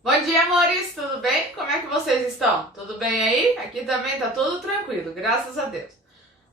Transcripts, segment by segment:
Bom dia, amores! Tudo bem? Como é que vocês estão? Tudo bem aí? Aqui também tá tudo tranquilo, graças a Deus.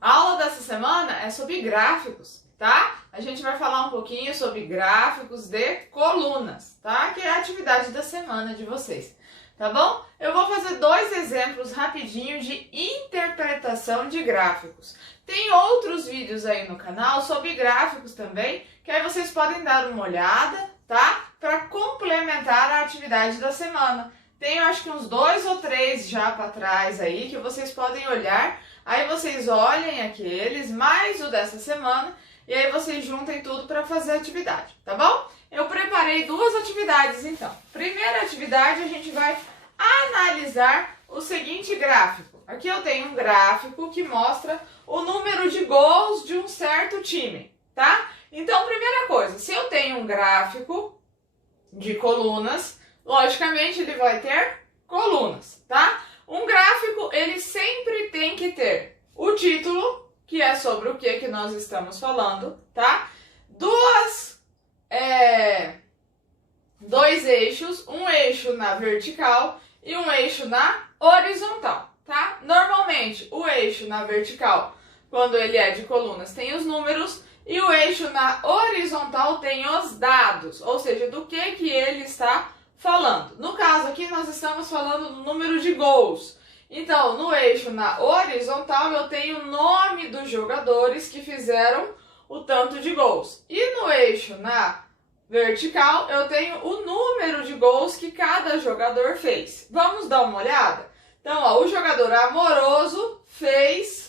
A aula dessa semana é sobre gráficos, tá? A gente vai falar um pouquinho sobre gráficos de colunas, tá? Que é a atividade da semana de vocês, tá bom? Eu vou fazer dois exemplos rapidinho de interpretação de gráficos. Tem outros vídeos aí no canal sobre gráficos também, que aí vocês podem dar uma olhada, tá? Para complementar a atividade da semana. Tem acho que uns 2 ou 3 já para trás aí que vocês podem olhar. Aí vocês olhem aqueles, mais o dessa semana, e aí vocês juntem tudo para fazer a atividade, tá bom? Eu preparei duas atividades então. Primeira atividade, a gente vai analisar o seguinte gráfico. Aqui eu tenho um gráfico que mostra o número de gols de um certo time, tá? Então, primeira coisa, se eu tenho um gráfico de colunas, logicamente ele vai ter colunas, tá? Um gráfico, ele sempre tem que ter o título, que é sobre o que nós estamos falando, tá? Dois eixos, um eixo na vertical e um eixo na horizontal, tá? Normalmente, o eixo na vertical, quando ele é de colunas, tem os números, e o eixo na horizontal tem os dados, ou seja, do que ele está falando. No caso aqui, nós estamos falando do número de gols. Então, no eixo na horizontal, eu tenho o nome dos jogadores que fizeram o tanto de gols. E no eixo na vertical, eu tenho o número de gols que cada jogador fez. Vamos dar uma olhada? Então, ó, o jogador Amoroso fez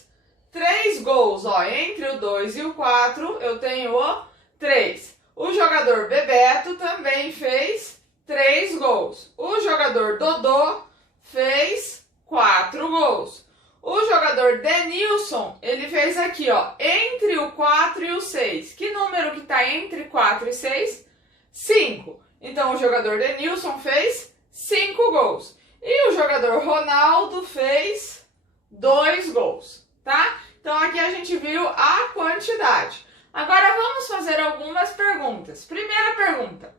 3 gols, ó, entre o 2 e o 4 eu tenho o 3. O jogador Bebeto também fez 3 gols. O jogador Dodô fez 4 gols. O jogador Denilson, ele fez aqui, ó, entre o 4 e o 6. Que número que tá entre 4 e 6? 5. Então o jogador Denilson fez 5 gols. E o jogador Ronaldo fez 2 gols, tá? Então aqui a gente viu a quantidade. Agora vamos fazer algumas perguntas. Primeira pergunta: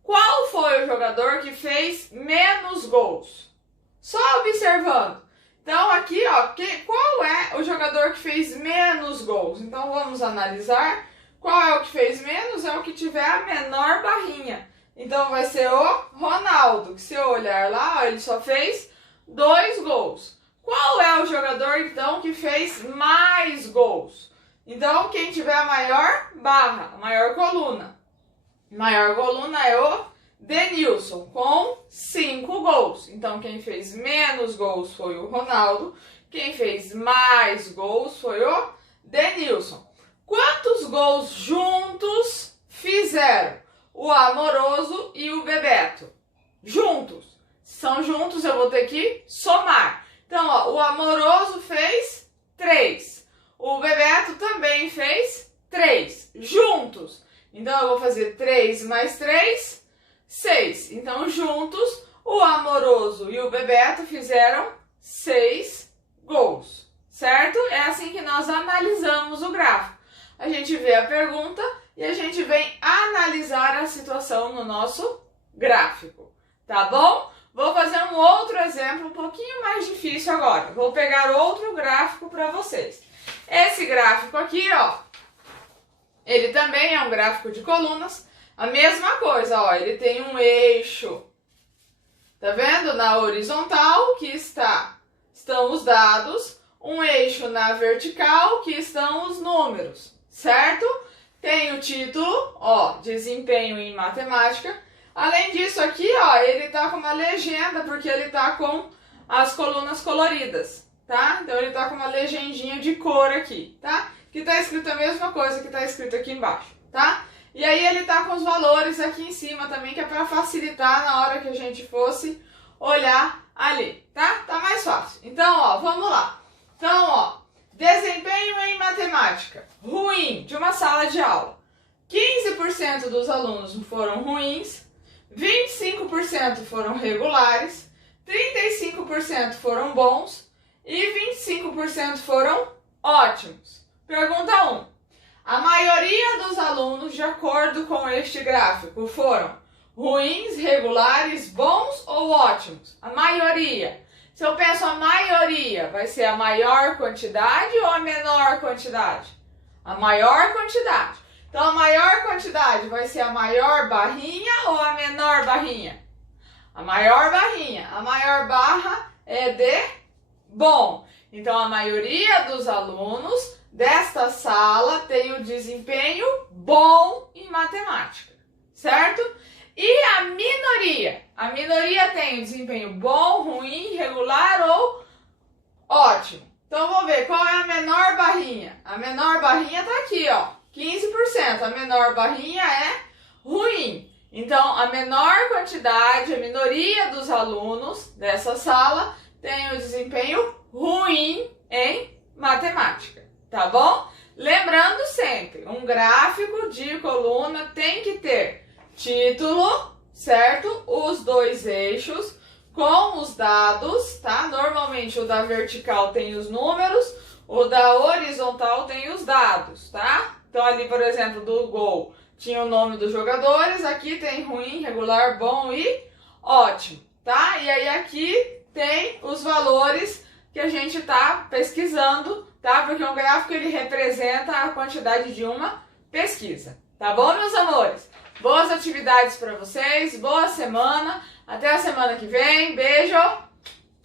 qual foi o jogador que fez menos gols? Só observando. Então aqui, ó, qual é o jogador que fez menos gols? Então vamos analisar. Qual é o que fez menos? É o que tiver a menor barrinha. Então vai ser o Ronaldo, que se eu olhar lá, ó, ele só fez 2 gols. Qual é o jogador, então, que fez mais gols? Então, quem tiver a maior barra, a maior coluna. A maior coluna é o Denilson, com 5 gols. Então, quem fez menos gols foi o Ronaldo. Quem fez mais gols foi o Denilson. Quantos gols juntos fizeram o Amoroso e o Bebeto? Juntos. Se são juntos, eu vou ter que somar. Então, ó, o Amoroso fez 3. O Bebeto também fez 3. Juntos. Então, eu vou fazer 3 mais 3, 6. Então, juntos, o Amoroso e o Bebeto fizeram 6 gols. Certo? É assim que nós analisamos o gráfico. A gente vê a pergunta e a gente vem analisar a situação no nosso gráfico. Tá bom? Vou fazer um outro exemplo um pouquinho mais difícil agora. Vou pegar outro gráfico para vocês. Esse gráfico aqui, ó, ele também é um gráfico de colunas. A mesma coisa, ó, ele tem um eixo, tá vendo? Na horizontal, que estão os dados. Um eixo na vertical, que estão os números, certo? Tem o título, ó, desempenho em matemática. Além disso aqui, ó, ele tá com uma legenda, porque ele tá com as colunas coloridas, tá? Então ele tá com uma legendinha de cor aqui, tá? Que tá escrito a mesma coisa que tá escrito aqui embaixo, tá? E aí ele tá com os valores aqui em cima também, que é para facilitar na hora que a gente fosse olhar ali, tá? Tá mais fácil. Então, ó, vamos lá. Então, ó, desempenho em matemática ruim de uma sala de aula. 15% dos alunos foram ruins, 25% foram regulares, 35% foram bons e 25% foram ótimos. Pergunta 1. A maioria dos alunos, de acordo com este gráfico, foram ruins, regulares, bons ou ótimos? A maioria. Se eu penso a maioria, vai ser a maior quantidade ou a menor quantidade? A maior quantidade. Então, a maior quantidade vai ser a maior barrinha ou a menor barrinha? A maior barrinha. A maior barra é de bom. Então, a maioria dos alunos desta sala tem o desempenho bom em matemática, certo? E a minoria? A minoria tem o desempenho bom, ruim, regular ou ótimo. Então, vou ver qual é a menor barrinha. A menor barrinha tá aqui, ó, 15%. A menor barrinha é ruim. Então, a menor quantidade, a minoria dos alunos dessa sala tem o desempenho ruim em matemática, tá bom? Lembrando sempre, um gráfico de coluna tem que ter título, certo? Os dois eixos com os dados, tá? Normalmente o da vertical tem os números, o da horizontal tem os dados, tá? Então ali, por exemplo, do gol tinha o nome dos jogadores, aqui tem ruim, regular, bom e ótimo, tá? E aí aqui tem os valores que a gente tá pesquisando, tá? Porque um gráfico ele representa a quantidade de uma pesquisa, tá bom, meus amores? Boas atividades para vocês, boa semana, até a semana que vem, beijo,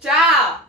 tchau!